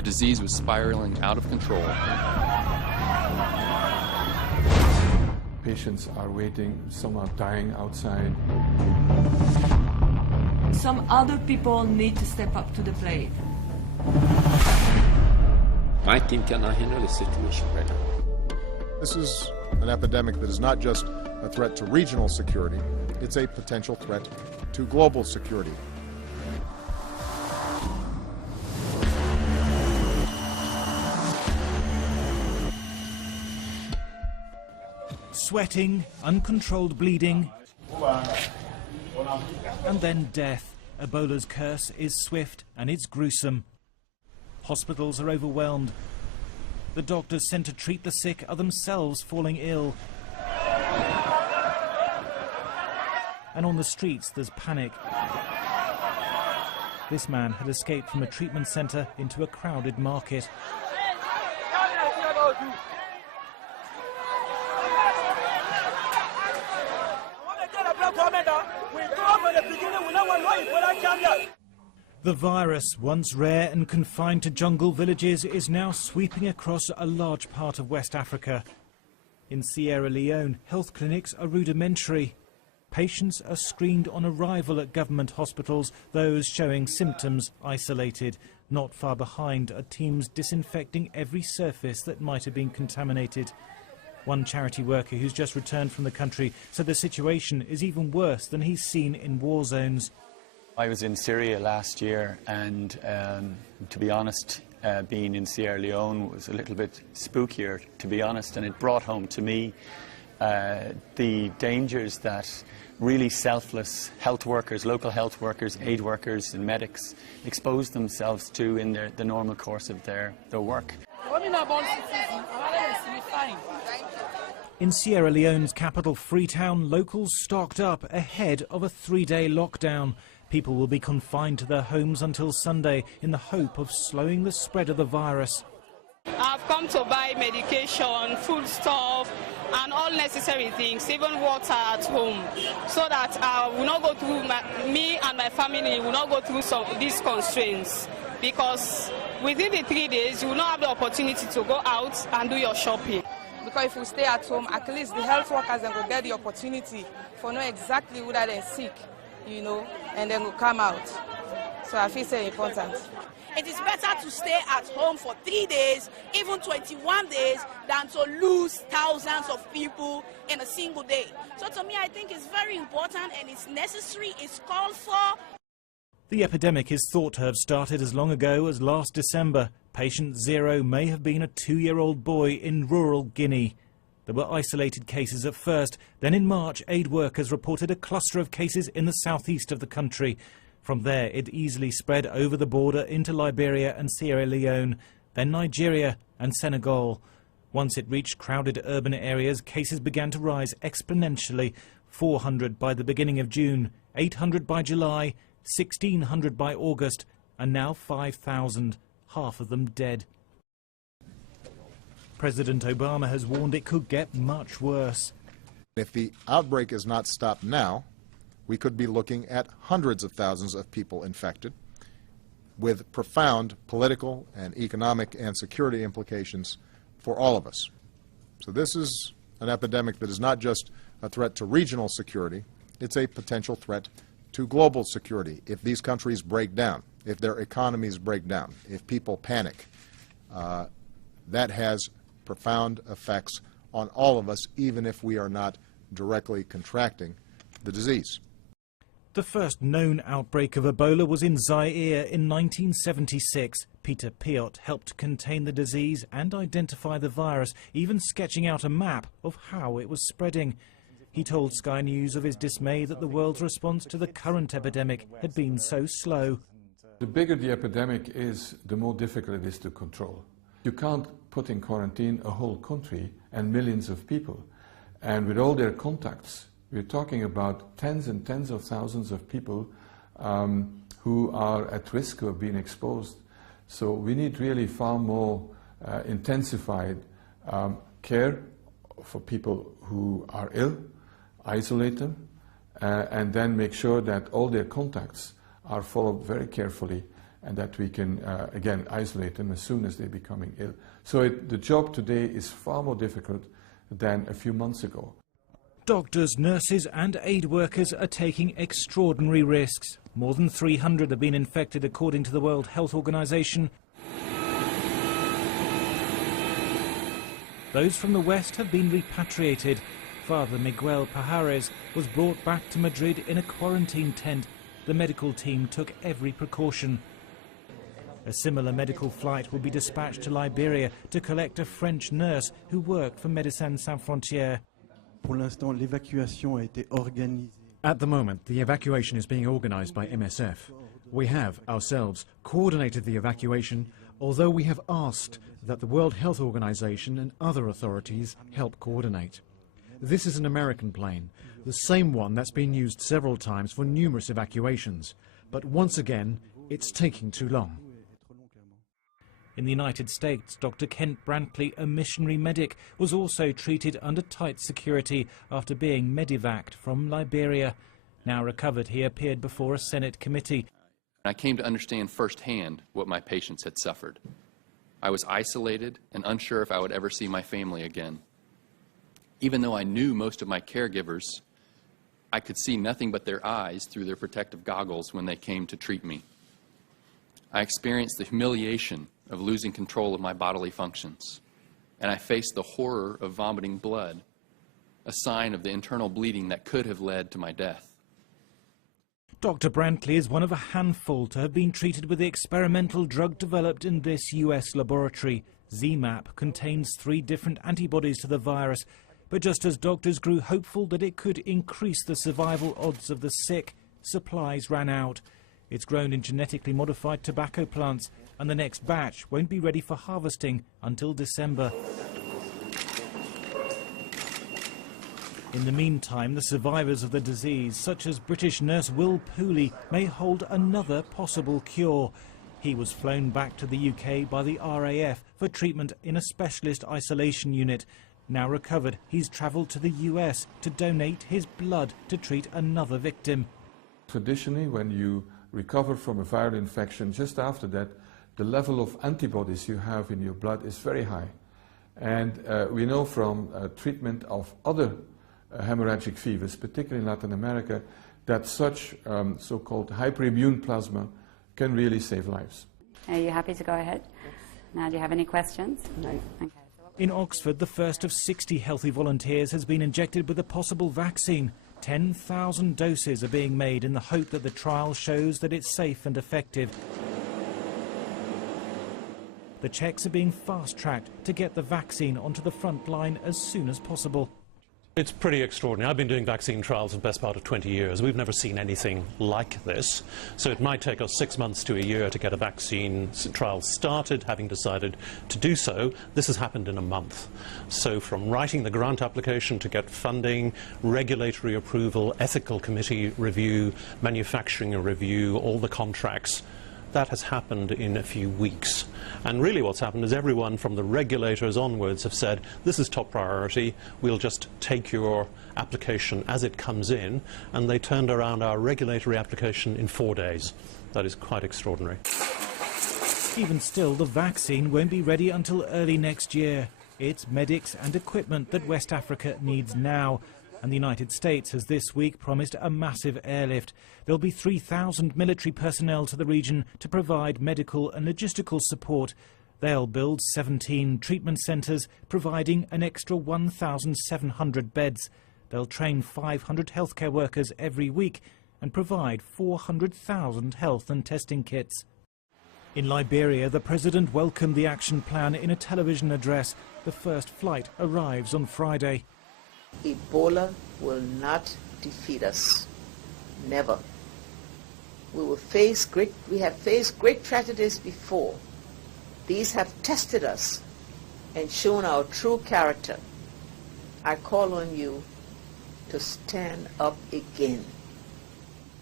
The disease was spiraling out of control. Patients are waiting, some are dying outside. Some other people need to step up to the plate. My team cannot handle the situation right now. This is an epidemic that is not just a threat to regional security, it's a potential threat to global security. Sweating, uncontrolled bleeding, and then death. Ebola's curse is swift and it's gruesome. Hospitals are overwhelmed. The doctors sent to treat the sick are themselves falling ill. And on the streets there's panic. This man had escaped from a treatment centre into a crowded market. The virus, once rare and confined to jungle villages, is now sweeping across a large part of West Africa. In Sierra Leone, health clinics are rudimentary. Patients are screened on arrival at government hospitals, those showing symptoms isolated. Not far behind are teams disinfecting every surface that might have been contaminated. One charity worker who's just returned from the country said the situation is even worse than he's seen in war zones. I was in Syria last year, and to be honest, being in Sierra Leone was a little bit spookier, to be honest, and it brought home to me the dangers that really selfless health workers, local health workers, aid workers and medics expose themselves to in the normal course of their work. In Sierra Leone's capital, Freetown, locals stocked up ahead of a 3-day lockdown. People will be confined to their homes until Sunday in the hope of slowing the spread of the virus. I've come to buy medication, food stuff, and all necessary things, even water at home, so that will not go through me and my family will not go through these constraints. Because within the 3 days, you will not have the opportunity to go out and do your shopping. Because if we stay at home, at least the health workers then will get the opportunity for know exactly whether they're sick, you know, and then will come out. So I feel it's important. It is better to stay at home for 3 days, even 21 days, than to lose thousands of people in a single day. So to me, I think it's very important and it's necessary, it's called for. The epidemic is thought to have started as long ago as last December. Patient zero may have been a 2-year-old boy in rural Guinea. There were isolated cases at first. Then in March, aid workers reported a cluster of cases in the southeast of the country. From there, it easily spread over the border into Liberia and Sierra Leone, then Nigeria and Senegal. Once it reached crowded urban areas, cases began to rise exponentially. 400 by the beginning of June, 800 by July, 1,600 by August, and now 5,000, half of them dead. President Obama has warned it could get much worse. If the outbreak is not stopped now, we could be looking at hundreds of thousands of people infected with profound political and economic and security implications for all of us. So this is an epidemic that is not just a threat to regional security, it's a potential threat to global security. If these countries break down, if their economies break down, if people panic, that has profound effects on all of us, even if we are not directly contracting the disease. The first known outbreak of Ebola was in Zaire in 1976. Peter Piot helped contain the disease and identify the virus, even sketching out a map of how it was spreading. He told Sky News of his dismay that the world's response to the current epidemic had been so slow. The bigger the epidemic is, the more difficult it is to control. You can't put in quarantine a whole country and millions of people. And with all their contacts, we're talking about tens and tens of thousands of people who are at risk of being exposed. So we need really far more intensified care for people who are ill, isolate them, and then make sure that all their contacts are followed very carefully and that we can, again, isolate them as soon as they're becoming ill. So the job today is far more difficult than a few months ago. Doctors, nurses and aid workers are taking extraordinary risks. More than 300 have been infected according to the World Health Organization. Those from the West have been repatriated. Father Miguel Pajares was brought back to Madrid in a quarantine tent. The medical team took every precaution. A similar medical flight will be dispatched to Liberia to collect a French nurse who worked for Médecins Sans Frontières. At the moment, the evacuation is being organised by MSF. We have, ourselves, coordinated the evacuation, although we have asked that the World Health Organization and other authorities help coordinate. This is an American plane, the same one that's been used several times for numerous evacuations. But once again, it's taking too long. In the United States, Dr. Kent Brantley, a missionary medic, was also treated under tight security after being medevaced from Liberia. Now recovered, he appeared before a Senate committee. I came to understand firsthand what my patients had suffered. I was isolated and unsure if I would ever see my family again. Even though I knew most of my caregivers, I could see nothing but their eyes through their protective goggles when they came to treat me. I experienced the humiliation of losing control of my bodily functions, and I faced the horror of vomiting blood, a sign of the internal bleeding that could have led to my death. Dr. Brantley is one of a handful to have been treated with the experimental drug developed in this US laboratory. ZMapp contains 3 different antibodies to the virus, but just as doctors grew hopeful that it could increase the survival odds of the sick, supplies ran out. It's grown in genetically modified tobacco plants, and the next batch won't be ready for harvesting until December. In the meantime, the survivors of the disease, such as British nurse Will Pooley, may hold another possible cure. He was flown back to the UK by the RAF for treatment in a specialist isolation unit. Now recovered, he's travelled to the US to donate his blood to treat another victim. Traditionally, when you recover from a viral infection, just after that, the level of antibodies you have in your blood is very high. And we know from treatment of other hemorrhagic fevers, particularly in Latin America, that such so-called hyperimmune plasma can really save lives. Are you happy to go ahead? Yes. Now, do you have any questions? No. Okay. In Oxford, the first of 60 healthy volunteers has been injected with a possible vaccine. 10,000 doses are being made in the hope that the trial shows that it's safe and effective. The checks are being fast-tracked to get the vaccine onto the front line as soon as possible. It's pretty extraordinary. I've been doing vaccine trials for the best part of 20 years. We've never seen anything like this. So it might take us 6 months to a year to get a vaccine trial started. Having decided to do so, this has happened in a month. So from writing the grant application to get funding, regulatory approval, ethical committee review, manufacturing review, all the contracts, that has happened in a few weeks. And really what's happened is everyone from the regulators onwards have said, this is top priority, we'll just take your application as it comes in, and they turned around our regulatory application in 4 days. That is quite extraordinary. Even still, the vaccine won't be ready until early next year. It's medics and equipment that West Africa needs now. And the United States has this week promised a massive airlift. There'll be 3,000 military personnel to the region to provide medical and logistical support. They'll build 17 treatment centres, providing an extra 1,700 beds. They'll train 500 healthcare workers every week and provide 400,000 health and testing kits. In Liberia, the president welcomed the action plan in a television address. The first flight arrives on Friday. Ebola will not defeat us. Never. We have faced great tragedies before. These have tested us and shown our true character. I call on you to stand up again.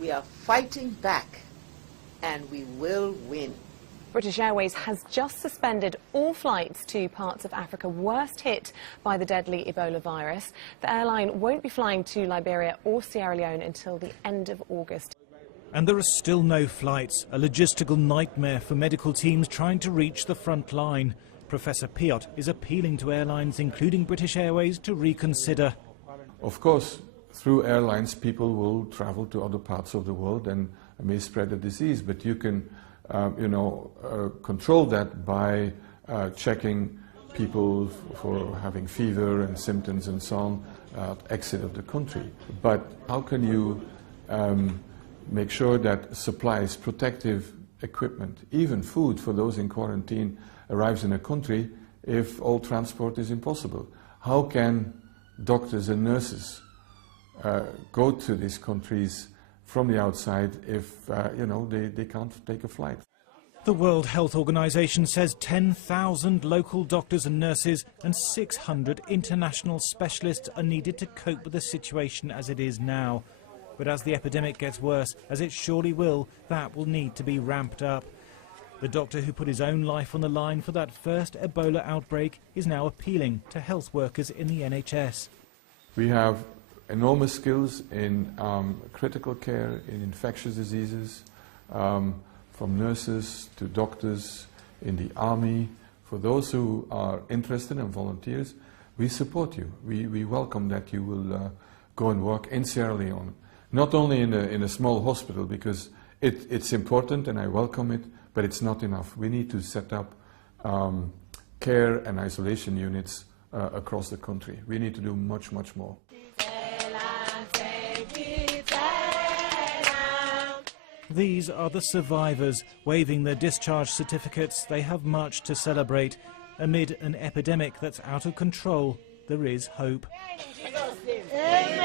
We are fighting back, and we will win. British Airways has just suspended all flights to parts of Africa worst hit by the deadly Ebola virus. The airline won't be flying to Liberia or Sierra Leone until the end of August. And there are still no flights, a logistical nightmare for medical teams trying to reach the front line. Professor Piot is appealing to airlines, including British Airways, to reconsider. Of course, through airlines, people will travel to other parts of the world and may spread the disease, but you can, control that by checking people for having fever and symptoms and so on at exit of the country. But how can you make sure that supplies, protective equipment, even food for those in quarantine arrives in a country if all transport is impossible? How can doctors and nurses go to these countries from the outside if they can't take a flight? The World Health Organization says 10,000 local doctors and nurses and 600 international specialists are needed to cope with the situation as it is now. But as the epidemic gets worse, as it surely will, that will need to be ramped up. The doctor who put his own life on the line for that first Ebola outbreak is now appealing to health workers in the NHS. We have enormous skills in critical care, in infectious diseases, from nurses to doctors, in the army. For those who are interested and volunteers, we support you. We welcome that you will go and work in Sierra Leone. Not only in a small hospital, because it's important and I welcome it, but it's not enough. We need to set up care and isolation units across the country. We need to do much, much more. These are the survivors, waving their discharge certificates. They have much to celebrate. Amid an epidemic that's out of control, there is hope. Amen.